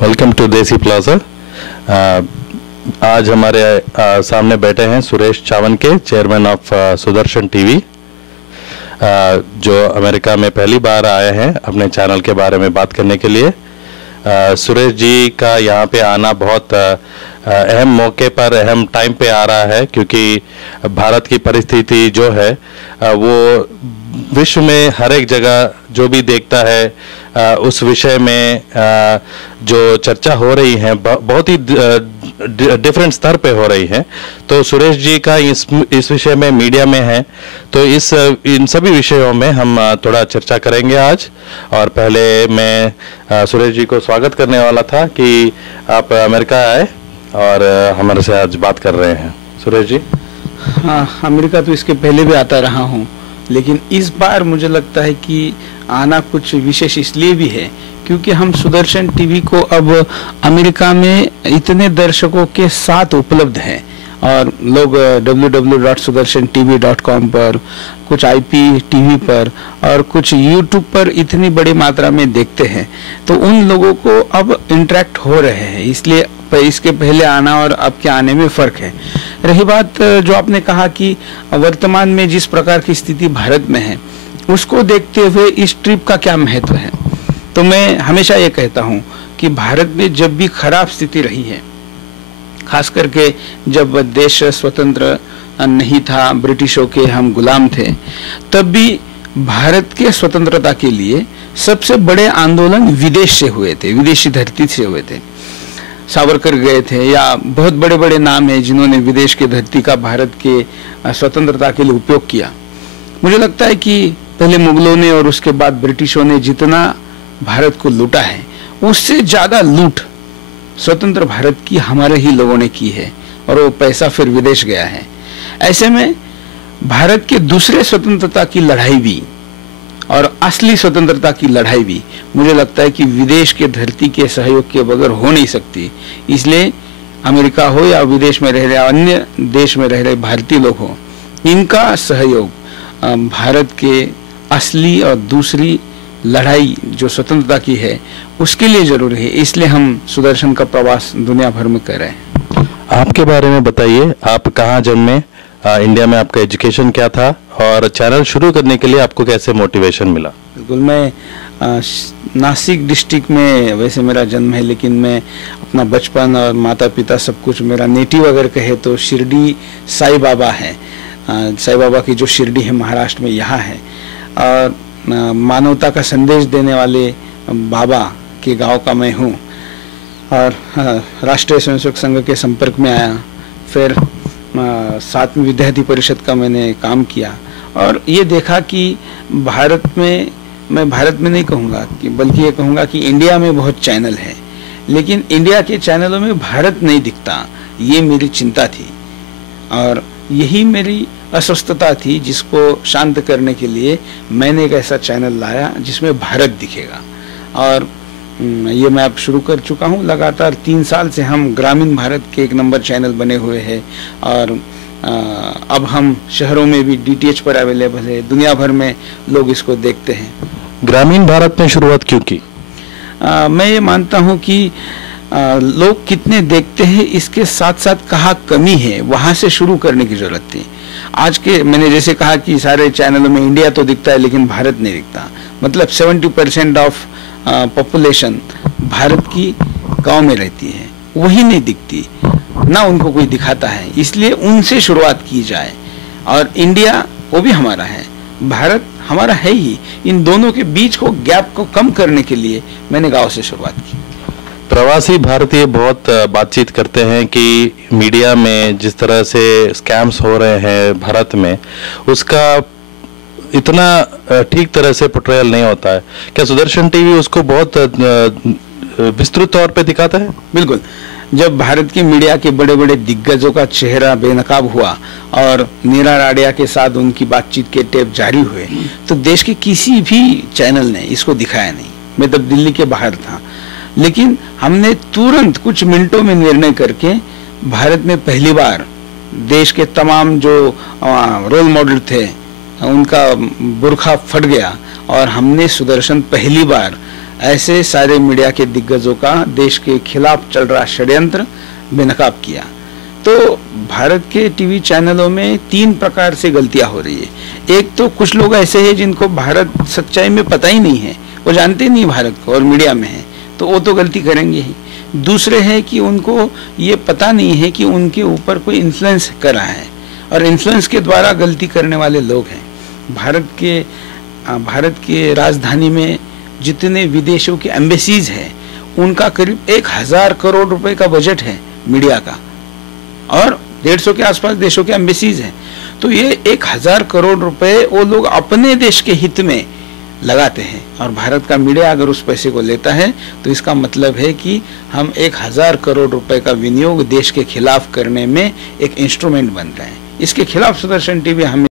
Welcome to देसी plaza. आज हमारे सामने बैठे हैं Suresh Chavhanke, chairman of Sudarshan TV, जो अमेरिका में पहली बार आए हैं अपने चैनल के बारे में बात करने के लिए। सुरेश जी का यहाँ पे आना बहुत अहम मौके पर, अहम टाइम पे आ रहा है, क्योंकि भारत की परिस्थिति जो है वो विश्व में हर एक जगह जो भी देखता है उस विषय में जो चर्चा हो रही है बहुत ही डिफरेंट स्तर पे हो रही है। तो सुरेश जी का इस विषय में मीडिया में है, तो इन सभी विषयों में हम थोड़ा चर्चा करेंगे आज। और पहले मैं सुरेश जी को स्वागत करने वाला था कि आप अमेरिका आए और हमारे से आज बात कर रहे हैं। सुरेश जी। हाँ, अमेरिका तो इसके पहले भी आता रहा हूँ, लेकिन इस बार मुझे लगता है कि आना कुछ विशेष इसलिए भी है क्योंकि हम सुदर्शन टीवी को अब अमेरिका में इतने दर्शकों के साथ उपलब्ध हैं और लोग www.sudarshan.tv.com पर, कुछ IPTV पर और कुछ YouTube पर इतनी बड़ी मात्रा में देखते हैं, तो उन लोगों को अब इंटरेक्ट हो रहे हैं। इसलिए इसके पहले आना और अब के आने में फर्क है। रही बात जो आपने कहा कि वर्तमान में जिस प्रकार की स्थिति भारत में है उसको देखते हुए इस ट्रिप का क्या महत्व है, तो मैं हमेशा ये कहता हूँ कि भारत में जब भी खराब स्थिति रही है, खास करके जब देश स्वतंत्र नहीं था, ब्रिटिशों के हम गुलाम थे, तब भी भारत के स्वतंत्रता के लिए सबसे बड़े आंदोलन विदेश से हुए थे, विदेशी धरती से हुए थे। सावरकर गए थे या बहुत बड़े बड़े नाम हैं जिन्होंने विदेश की धरती का भारत के स्वतंत्रता के लिए उपयोग किया। मुझे लगता है कि पहले मुगलों ने और उसके बाद ब्रिटिशों ने जितना भारत को लूटा है उससे ज्यादा लूट स्वतंत्र भारत की हमारे ही लोगों ने की है और वो पैसा फिर विदेश गया है। ऐसे में भारत के दूसरे स्वतंत्रता की लड़ाई भी और असली स्वतंत्रता की लड़ाई भी मुझे लगता है कि विदेश के धरती के सहयोग के बगैर हो नहीं सकती। इसलिए अमेरिका हो या विदेश में रह रहे अन्य देश में रह रहे भारतीय लोग हो, इनका सहयोग भारत के असली और दूसरी लड़ाई जो स्वतंत्रता की है उसके लिए जरूरी है। इसलिए हम सुदर्शन का प्रवास दुनिया भर में कर रहे हैं। आपके बारे में बताइए, आप कहाँ जन्मे, इंडिया में आपका एजुकेशन क्या था और चैनल शुरू करने के लिए आपको कैसे मोटिवेशन मिला? बिल्कुल, मैं नासिक डिस्ट्रिक्ट में वैसे मेरा जन्म है, लेकिन मैं अपना बचपन और माता पिता सब कुछ मेरा नेटिव अगर कहे तो शिरडी साई बाबा है। साई बाबा की जो शिरडी है महाराष्ट्र में, यहाँ है और मानवता का संदेश देने वाले बाबा के गांव का मैं हूँ और राष्ट्रीय स्वयंसेवक संघ के संपर्क में आया। फिर 7वीं विद्यार्थी परिषद का मैंने काम किया और ये देखा कि भारत में, मैं भारत में नहीं कहूँगा कि बल्कि ये कहूँगा कि इंडिया में बहुत चैनल है, लेकिन इंडिया के चैनलों में भारत नहीं दिखता। ये मेरी चिंता थी और यही मेरी अस्वस्थता थी, जिसको शांत करने के लिए मैंने एक ऐसा चैनल लाया जिसमें भारत दिखेगा और ये मैं अब शुरू कर चुका हूँ। लगातार 3 साल से हम ग्रामीण भारत के 1 नंबर चैनल बने हुए हैं और अब हम शहरों में भी DTH पर अवेलेबल है, दुनिया भर में लोग इसको देखते हैं। ग्रामीण भारत में शुरुआत क्यों की? मैं ये मानता हूँ कि लोग कितने देखते हैं इसके साथ साथ कहाँ कमी है वहाँ से शुरू करने की जरूरत थी। आज के मैंने जैसे कहा कि सारे चैनलों में इंडिया तो दिखता है लेकिन भारत नहीं दिखता, मतलब 70% ऑफ पॉपुलेशन भारत की गांव में रहती है, वही नहीं दिखती ना, उनको कोई दिखाता है। इसलिए उनसे शुरुआत की जाए और इंडिया वो भी हमारा है, भारत हमारा है ही, इन दोनों के बीच को गैप को कम करने के लिए मैंने गांव से शुरुआत की। प्रवासी भारतीय बहुत बातचीत करते हैं कि मीडिया में जिस तरह से स्कैम्स हो रहे हैं भारत में, उसका इतना ठीक तरह से पोर्ट्रेयल नहीं होता है। क्या सुदर्शन टीवी उसको बहुत विस्तृत तौर पे दिखाता है? बिल्कुल, जब भारत की मीडिया के बड़े बड़े दिग्गजों का चेहरा बेनकाब हुआ और नीरा राडिया के साथ उनकी बातचीत के टेप जारी हुए, तो देश के किसी भी चैनल ने इसको दिखाया नहीं। मैं तब दिल्ली के बाहर था, लेकिन हमने तुरंत कुछ मिनटों में निर्णय करके भारत में पहली बार देश के तमाम जो रोल मॉडल थे उनका बुरखा फट गया और हमने सुदर्शन पहली बार ऐसे सारे मीडिया के दिग्गजों का देश के खिलाफ चल रहा षड्यंत्र बेनकाब किया। तो भारत के टीवी चैनलों में 3 प्रकार से गलतियां हो रही है। एक तो कुछ लोग ऐसे हैं जिनको भारत सच्चाई में पता ही नहीं है, वो जानते नहीं भारत को और मीडिया में है, तो वो तो गलती करेंगे ही। दूसरे हैं कि उनको ये पता नहीं है कि उनके ऊपर कोई इन्फ्लुएंस कर रहा है, और इन्फ्लुएंस के द्वारा गलती करने वाले लोग हैं। भारत के राजधानी में जितने विदेशों के एम्बेसीज हैं, उनका करीब 1000 करोड़ रुपए का बजट है मीडिया का, और 150 के आसपास देशों के एम्बेसीज हैं। तो ये 1000 करोड़ रुपए वो लोग अपने देश के हित में लगाते हैं, और भारत का मीडिया अगर उस पैसे को लेता है तो इसका मतलब है कि हम 1000 करोड़ रुपए का विनियोग देश के खिलाफ करने में एक इंस्ट्रूमेंट बन रहे हैं। इसके खिलाफ सुदर्शन टीवी हमें